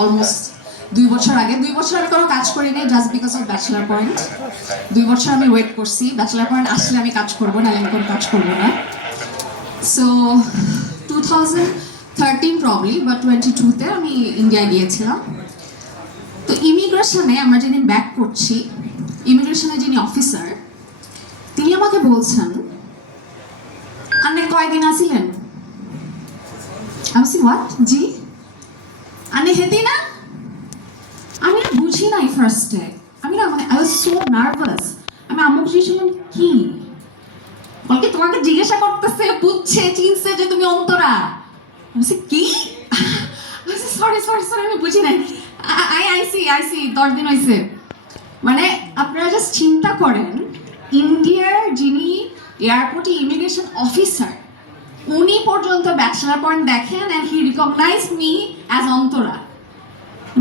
Almost 2 বছর আগে। 2 বছর আমি কোনো কাজ করি নাই just because of bachelor point. 2 বছর আমি ওয়েট করছি ব্যাচেলার পয়েন্ট আসলে আমি কাজ করবো, নাহলে আমি কোনো কাজ করবো না। সো 2013 প্রবলি বা 22-তে আমি ইন্ডিয়া গিয়েছিলাম। তো ইমিগ্রেশনে আমরা যেদিন ব্যাক করছি, ইমিগ্রেশনে যিনি অফিসার তিনি আমাকে বলছেন, আপনি কয়দিন আসিলেন? আমি বলছি হোয়াট জি, আপনি হেদি না? আমি না বুঝি নাই ফার্স্টে, আমি না মানে আই ওয়াজ সো নার্ভাস। আমি আম্মুকে জিজ্ঞেস কি বলকে তোমাকে জিজ্ঞাসা করতেছে, বুঝছে চিনছে যে তুমি অন্তরা। আমি বলছি কি? সরি সরি সরি আমি বুঝি নাই। আইসি 10 দিন হয়েছে। মানে আপনারা জাস্ট চিন্তা করেন, ইন্ডিয়ার যিনি এয়ারপোর্টে ইমিগ্রেশন অফিসার উনি পর্যন্ত ব্যাচেলার পয়েন্ট দেখেন and he recognize me as Antara.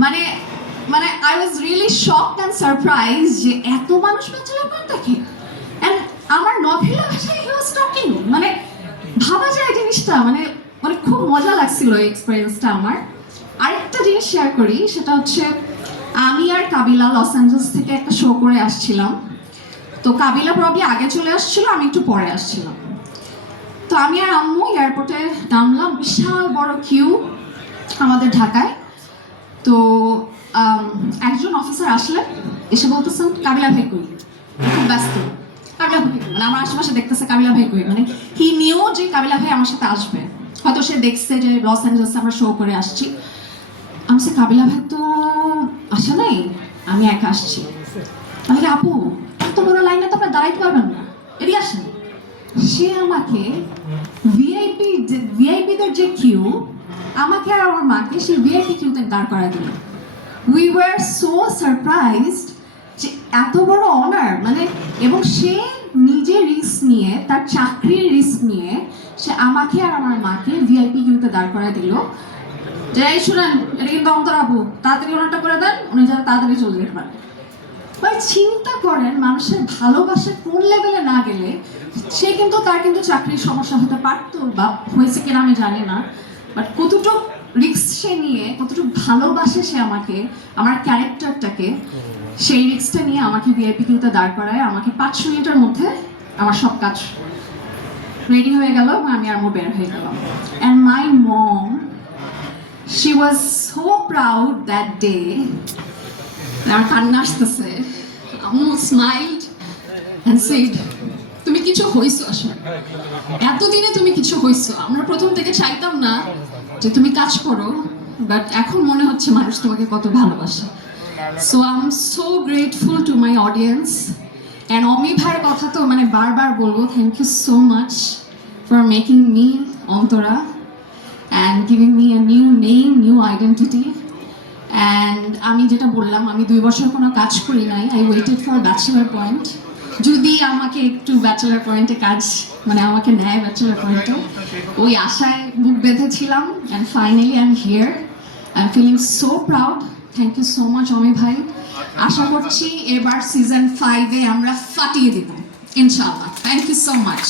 মানে মানে I was really shocked and surprise যে এত মানুষ ব্যাচেলার পয়েন্ট দেখে। অ্যান্ড আমার নভেলা ভাষায় হি ওয়াজ টকিং, মানে ভাবা যায় জিনিসটা, মানে মানে খুব মজা লাগছিল এই এক্সপিরিয়েন্সটা আমার। আরেকটা জিনিস শেয়ার করি, সেটা হচ্ছে আমি আর কাবিলা লস অ্যাঞ্জেলস থেকে একটা শো করে আসছিলাম। তো কাবিলা প্রবলি আগে চলে আসছিল, আমি একটু পরে আসছিলাম। তো আমি আর আম্মু এয়ারপোর্টে নামলাম, বিশাল বড় কিউ আমাদের ঢাকায়। তো একজন অফিসার আসলেন, এসে বলতেছেন কাবিলা ভাই কই, খুব ব্যস্ত। কাবিলা ভাই মানে আমার আশেপাশে দেখতেছে কাবিলা ভাই কই, মানে হি নিউ যে কাবিলা ভাই আমার সাথে আসবে, হয়তো সে দেখছে যে লস অ্যাঞ্জেলসে আমরা শো করে আসছি। আমি সে কাবিলা ভাই তো আসে নাই, আমি একা আসছি। আমি আপু এত বড় লাইনে তো আপনার দাঁড়াইতে পারবেন না, এদিকে আসেন। সে আমাকে ভিআইপিদের যে কিউ, আমাকে আর আমার মাকে সেই ভিআইপি কিউতে দাঁড় করা দিল। উই ওয়ার সো সারপ্রাইজড যে এত বড় অনার, মানে এবং সে নিজে রিস্ক নিয়ে, তার চাকরির রিস্ক নিয়ে সে আমাকে আর আমার মাকে ভিআইপি কিউতে দাঁড় করা দিল। যে এই শুনেন, এটা কিন্তু অন্তর আপু, তাড়াতাড়ি ওনারটা করে দেন, উনি যেন তাড়াতাড়ি চলে যেতে পারেন। ভাই চিন্তা করেন, মানুষের ভালোবাসা কোন লেভেলে না গেলে সে কিন্তু তার কিন্তু চাকরির সমস্যা হতে পারতো, বা হয়েছে কিনা আমি জানি না, বাট কতটুকু রিস্ক সে নিয়ে, কতটুকু ভালোবাসে সে আমাকে, আমার ক্যারেক্টারটাকে, সেই রিস্কটা নিয়ে আমাকে ভিআইপি কিউতে দাঁড় করায়। আমাকে 5 মিনিটের মধ্যে আমার সব কাজ রেডি হয়ে গেল এবং আমি আর বের হয়ে গেলাম। And my mom, she was so proud that day. আমার কান্না আসতেছে। আম্মু স্মাইলড অ্যান্ড সেড, তুমি কিছু হইছো আসলে, এতদিনে তুমি কিছু হইছো। আমরা প্রথম থেকে চাইতাম না যে তুমি কাজ করো, বাট এখন মনে হচ্ছে মানুষ তোমাকে কত ভালোবাসে। So I am so grateful to my audience. And Omi ভাইয়ের কথা তো মানে বারবার বলবো, thank you so much for making me Antara and giving me a new name, new identity. And আমি যেটা বললাম, আমি 2 বছর কোনো কাজ করি নাই, I waited for bachelor point, যদি আমাকে একটু ব্যাচেলার পয়েন্টে কাজ মানে আমাকে নেয় ব্যাচেলার পয়েন্টে, ওই আশায় বুক বেঁধেছিলাম। And finally I am here, I am feeling so proud. Thank you so much Omi ভাই। আশা করছি এবার সিজন 5-এ আমরা ফাটিয়ে দিব ইনশাআল্লাহ। Thank you so much.